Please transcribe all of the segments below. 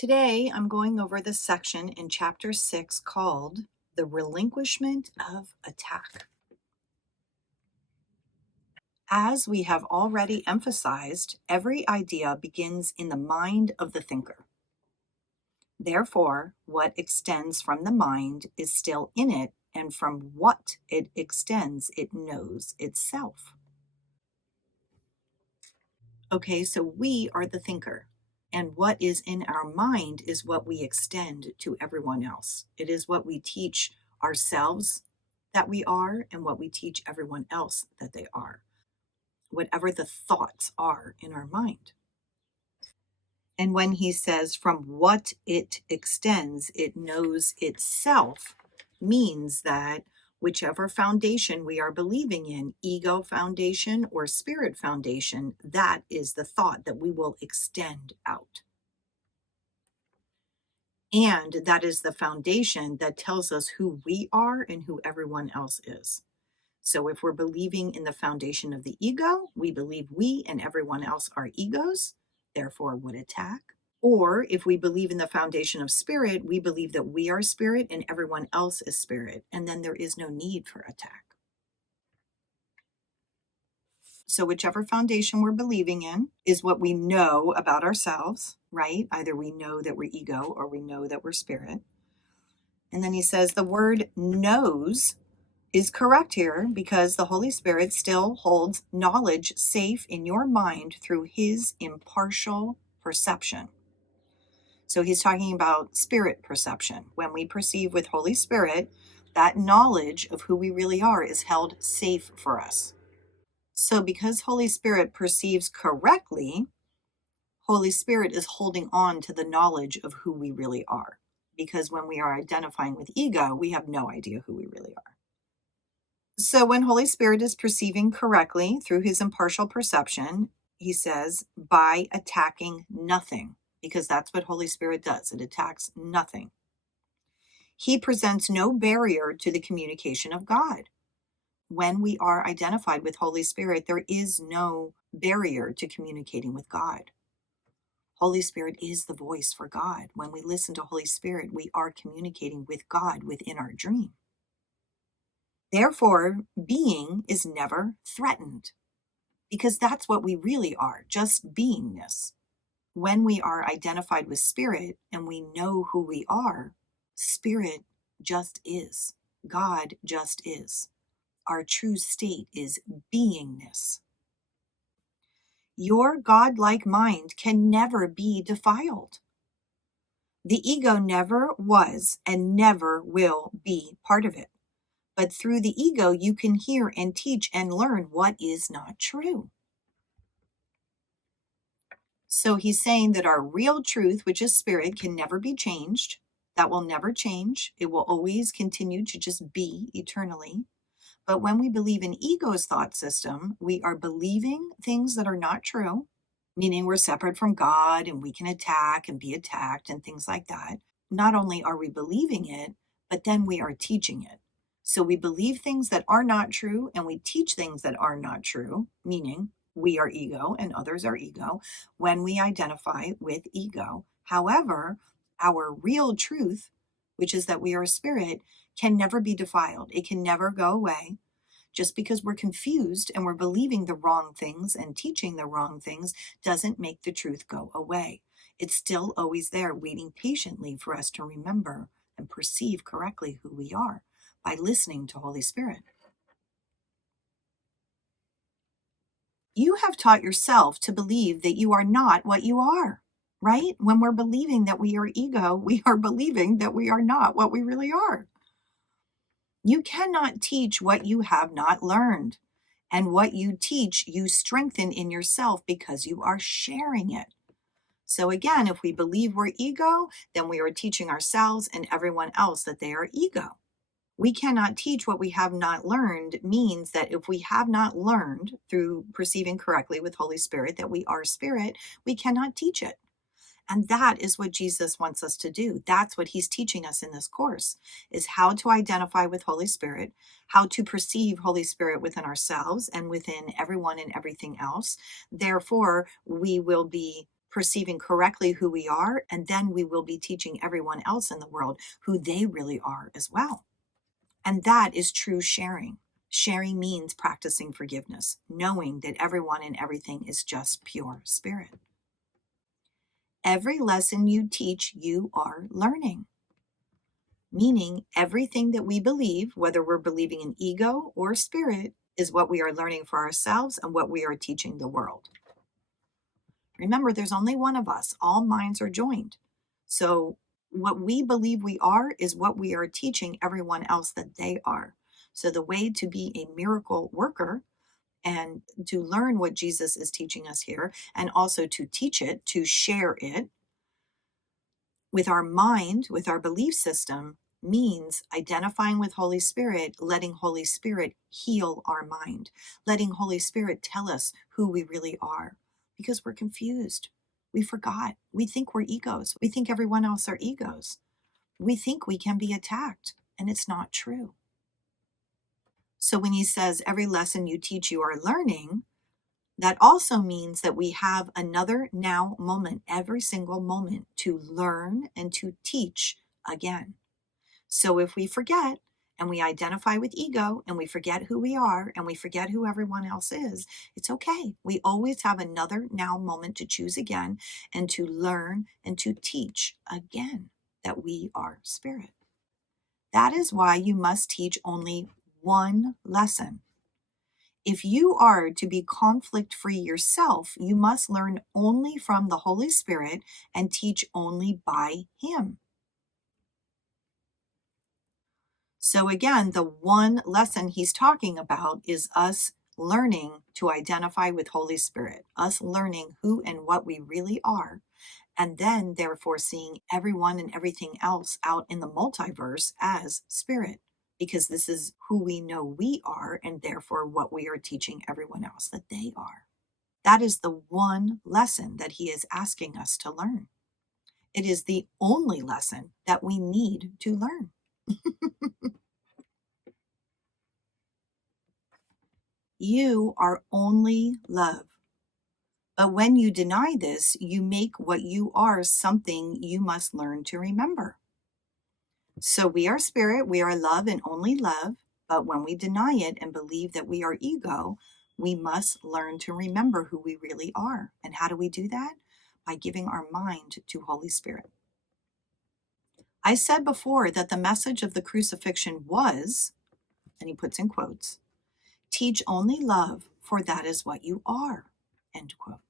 Today, I'm going over the section in Chapter 6 called The Relinquishment of Attack. As we have already emphasized, every idea begins in the mind of the thinker. Therefore, what extends from the mind is still in it, and from what it extends, it knows itself. Okay, so we are the thinker. And what is in our mind is what we extend to everyone else. It is what we teach ourselves that we are and what we teach everyone else that they are. Whatever the thoughts are in our mind. And when he says from what it extends, it knows itself, means that whichever foundation we are believing in, ego foundation or spirit foundation, that is the thought that we will extend out. And that is the foundation that tells us who we are and who everyone else is. So if we're believing in the foundation of the ego, we believe we and everyone else are egos, therefore would attack. Or if we believe in the foundation of spirit, we believe that we are spirit and everyone else is spirit, and then there is no need for attack. So whichever foundation we're believing in is what we know about ourselves, right? Either we know that we're ego or we know that we're spirit. And then he says the word knows is correct here because the Holy Spirit still holds knowledge safe in your mind through his impartial perception. So he's talking about spirit perception. When we perceive with Holy Spirit, that knowledge of who we really are is held safe for us. So because Holy Spirit perceives correctly, Holy Spirit is holding on to the knowledge of who we really are. Because when we are identifying with ego, we have no idea who we really are. So when Holy Spirit is perceiving correctly through his impartial perception, he says, by attacking nothing, because that's what Holy Spirit does. It attacks nothing. He presents no barrier to the communication of God. When we are identified with Holy Spirit, there is no barrier to communicating with God. Holy Spirit is the voice for God. When we listen to Holy Spirit, we are communicating with God within our dream. Therefore, being is never threatened because that's what we really are, just beingness. When we are identified with Spirit and we know who we are, Spirit just is. God just is. Our true state is beingness. Your godlike mind can never be defiled. The ego never was and never will be part of it. But through the ego, you can hear and teach and learn what is not true. So he's saying that our real truth, which is spirit, can never be changed. That will never change. It will always continue to just be eternally. But when we believe in ego's thought system, we are believing things that are not true, meaning we're separate from God and we can attack and be attacked and things like that. Not only are we believing it, but then we are teaching it. So we believe things that are not true and we teach things that are not true, meaning we are ego and others are ego when we identify with ego. However, our real truth, which is that we are spirit, can never be defiled. It can never go away. Just because we're confused and we're believing the wrong things and teaching the wrong things doesn't make the truth go away. It's still always there, waiting patiently for us to remember and perceive correctly who we are by listening to Holy Spirit. You have taught yourself to believe that you are not what you are, right? When we're believing that we are ego, we are believing that we are not what we really are. You cannot teach what you have not learned. And what you teach, you strengthen in yourself because you are sharing it. So again, if we believe we're ego, then we are teaching ourselves and everyone else that they are ego. We cannot teach what we have not learned means that if we have not learned through perceiving correctly with Holy Spirit that we are spirit, we cannot teach it. And that is what Jesus wants us to do. That's what he's teaching us in this course, is how to identify with Holy Spirit, how to perceive Holy Spirit within ourselves and within everyone and everything else. Therefore, we will be perceiving correctly who we are, and then we will be teaching everyone else in the world who they really are as well. And that is true sharing. Sharing means practicing forgiveness, knowing that everyone and everything is just pure spirit. Every lesson you teach, you are learning. Meaning everything that we believe, whether we're believing in ego or spirit, is what we are learning for ourselves and what we are teaching the world. Remember, there's only one of us. All minds are joined. So what we believe we are is what we are teaching everyone else that they are. So the way to be a miracle worker and to learn what Jesus is teaching us here, and also to teach it, to share it with our mind, with our belief system, means identifying with Holy Spirit, letting Holy Spirit heal our mind, letting Holy Spirit tell us who we really are, because we're confused. We forgot. We think we're egos. We think everyone else are egos. We think we can be attacked, and it's not true. So when he says every lesson you teach, you are learning, that also means that we have another now moment, every single moment, to learn and to teach again. So if we forget and we identify with ego and we forget who we are and we forget who everyone else is, it's okay. We always have another now moment to choose again and to learn and to teach again that we are spirit. That is why you must teach only one lesson. If you are to be conflict-free yourself, you must learn only from the Holy Spirit and teach only by Him. So again, the one lesson he's talking about is us learning to identify with Holy Spirit, us learning who and what we really are, and then therefore seeing everyone and everything else out in the multiverse as spirit, because this is who we know we are and therefore what we are teaching everyone else that they are. That is the one lesson that he is asking us to learn. It is the only lesson that we need to learn. You are only love. But when you deny this, you make what you are something you must learn to remember. So we are spirit, we are love and only love. But when we deny it and believe that we are ego, we must learn to remember who we really are. And how do we do that? By giving our mind to Holy Spirit. I said before that the message of the crucifixion was, and he puts in quotes, teach only love, for that is what you are, end quote.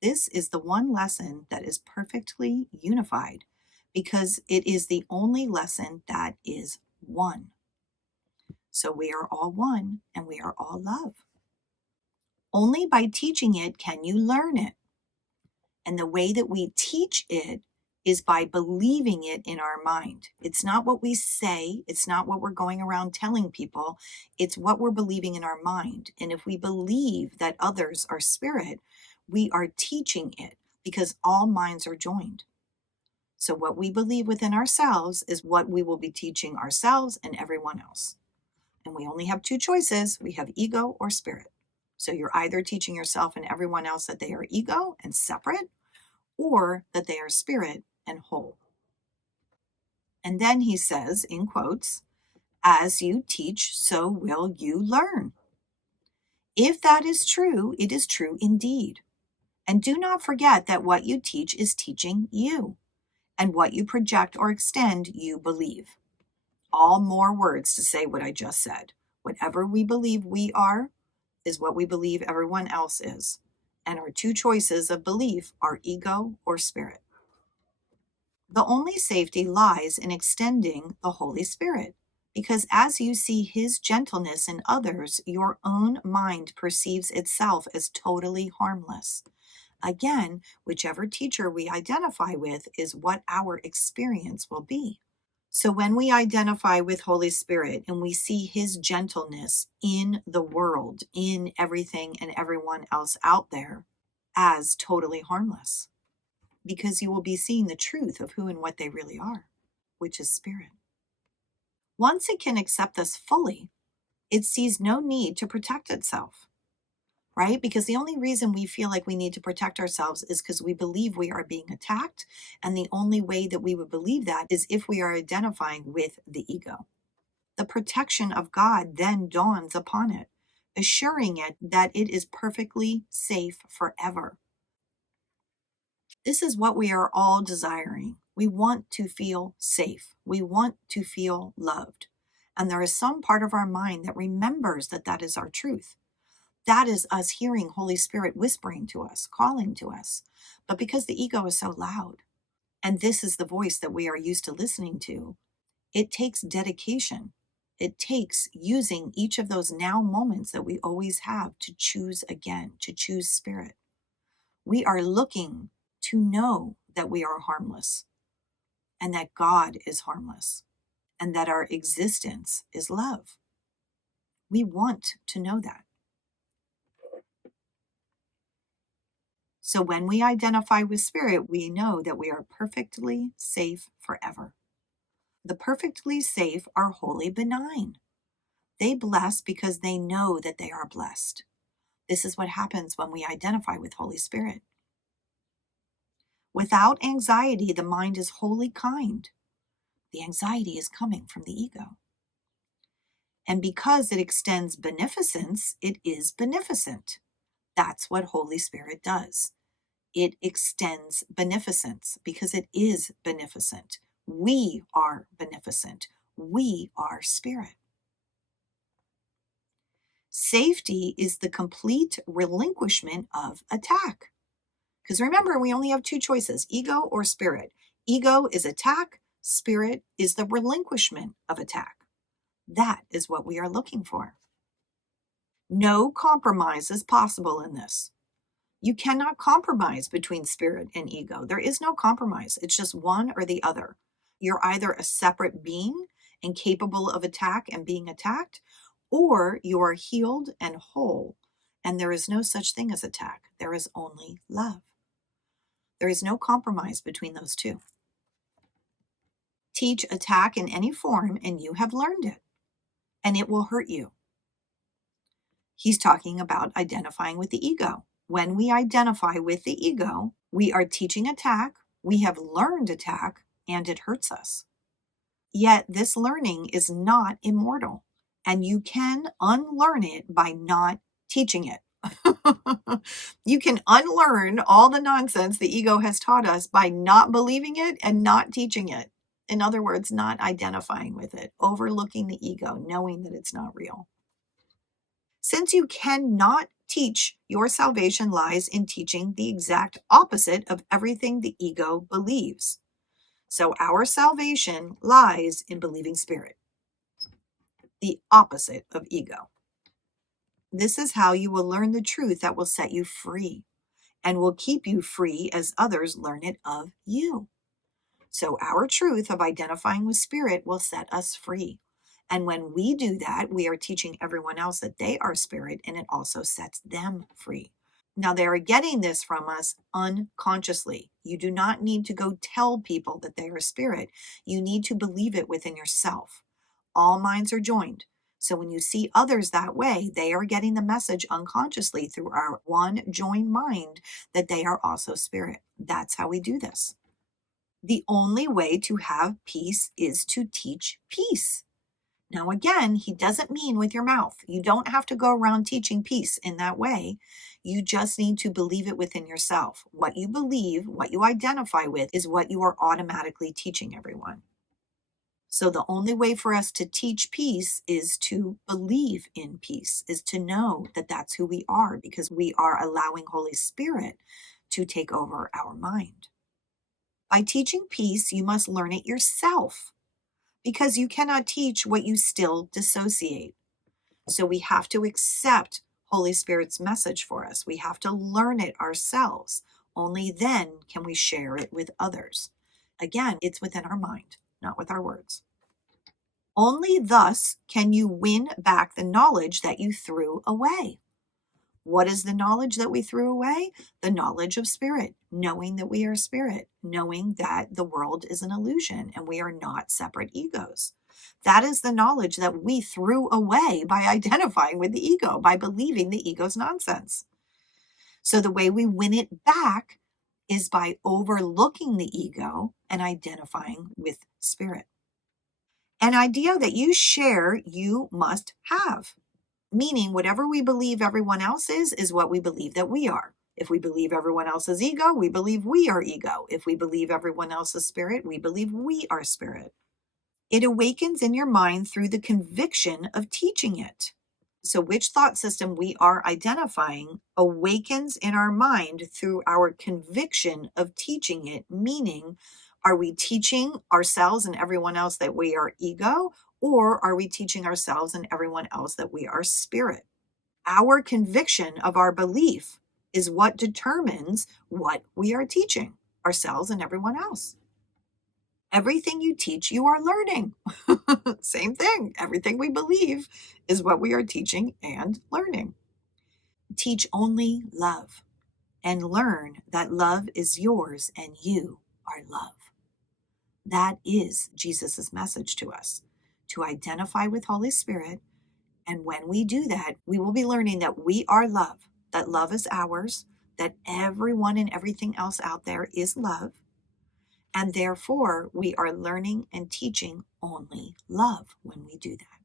This is the one lesson that is perfectly unified because it is the only lesson that is one. So we are all one and we are all love. Only by teaching it can you learn it. And the way that we teach it is by believing it in our mind. It's not what we say. It's not what we're going around telling people. It's what we're believing in our mind. And if we believe that others are spirit, we are teaching it because all minds are joined. So what we believe within ourselves is what we will be teaching ourselves and everyone else. And we only have two choices. We have ego or spirit. So you're either teaching yourself and everyone else that they are ego and separate, or that they are spirit and whole. And then he says, in quotes, as you teach, so will you learn. If that is true, it is true indeed. And do not forget that what you teach is teaching you, and what you project or extend, you believe. All more words to say what I just said. Whatever we believe we are is what we believe everyone else is. And our two choices of belief are ego or spirit. The only safety lies in extending the Holy Spirit, because as you see His gentleness in others, your own mind perceives itself as totally harmless. Again, whichever teacher we identify with is what our experience will be. So when we identify with Holy Spirit and we see His gentleness in the world, in everything and everyone else out there, as totally harmless, because you will be seeing the truth of who and what they really are, which is spirit. Once it can accept this fully, it sees no need to protect itself. right? Because the only reason we feel like we need to protect ourselves is because we believe we are being attacked. And the only way that we would believe that is if we are identifying with the ego. The protection of God then dawns upon it, assuring it that it is perfectly safe forever. This is what we are all desiring. We want to feel safe. We want to feel loved. And there is some part of our mind that remembers that that is our truth. That is us hearing Holy Spirit whispering to us, calling to us. But because the ego is so loud, and this is the voice that we are used to listening to, it takes dedication. It takes using each of those now moments that we always have to choose again, to choose spirit. We are looking to know that we are harmless and that God is harmless and that our existence is love. We want to know that. So when we identify with spirit, we know that we are perfectly safe forever. The perfectly safe are wholly benign. They bless because they know that they are blessed. This is what happens when we identify with Holy Spirit. Without anxiety, the mind is wholly kind. The anxiety is coming from the ego. And because it extends beneficence, it is beneficent. That's what Holy Spirit does. It extends beneficence because it is beneficent. We are beneficent. We are spirit. Safety is the complete relinquishment of attack. Because remember, we only have two choices, ego or spirit. Ego is attack. Spirit is the relinquishment of attack. That is what we are looking for. No compromise is possible in this. You cannot compromise between spirit and ego. There is no compromise. It's just one or the other. You're either a separate being and capable of attack and being attacked, or you are healed and whole, and there is no such thing as attack. There is only love. There is no compromise between those two. Teach attack in any form, and you have learned it, and it will hurt you. He's talking about identifying with the ego. When we identify with the ego, we are teaching attack, we have learned attack, and it hurts us. Yet this learning is not immortal, and you can unlearn it by not teaching it. You can unlearn all the nonsense the ego has taught us by not believing it and not teaching it. In other words, not identifying with it, overlooking the ego, knowing that it's not real. Since you cannot teach, your salvation lies in teaching the exact opposite of everything the ego believes. So our salvation lies in believing spirit, the opposite of ego. This is how you will learn the truth that will set you free and will keep you free as others learn it of you. So our truth of identifying with spirit will set us free. And when we do that, we are teaching everyone else that they are spirit, and it also sets them free. Now, they are getting this from us unconsciously. You do not need to go tell people that they are spirit. You need to believe it within yourself. All minds are joined. So when you see others that way, they are getting the message unconsciously through our one joined mind that they are also spirit. That's how we do this. The only way to have peace is to teach peace. Now, again, he doesn't mean with your mouth. You don't have to go around teaching peace in that way. You just need to believe it within yourself. What you believe, what you identify with, is what you are automatically teaching everyone. So the only way for us to teach peace is to believe in peace, is to know that that's who we are, because we are allowing Holy Spirit to take over our mind. By teaching peace, you must learn it yourself, because you cannot teach what you still dissociate. So we have to accept Holy Spirit's message for us. We have to learn it ourselves. Only then can we share it with others. Again, it's within our mind, not with our words. Only thus can you win back the knowledge that you threw away. What is the knowledge that we threw away? The knowledge of spirit, knowing that we are spirit, knowing that the world is an illusion and we are not separate egos. That is the knowledge that we threw away by identifying with the ego, by believing the ego's nonsense. So the way we win it back is by overlooking the ego and identifying with spirit. An idea that you share, you must have. Meaning, whatever we believe everyone else is what we believe that we are. If we believe everyone else is ego, we believe we are ego. If we believe everyone else is spirit, we believe we are spirit. It awakens in your mind through the conviction of teaching it. So, which thought system we are identifying awakens in our mind through our conviction of teaching it. Meaning, are we teaching ourselves and everyone else that we are ego, or are we teaching ourselves and everyone else that we are spirit? Our conviction of our belief is what determines what we are teaching ourselves and everyone else. Everything you teach, you are learning. Same thing. Everything we believe is what we are teaching and learning. Teach only love and learn that love is yours and you are love. That is Jesus's message to us, to identify with Holy Spirit. And when we do that, we will be learning that we are love, that love is ours, that everyone and everything else out there is love. And therefore, we are learning and teaching only love when we do that.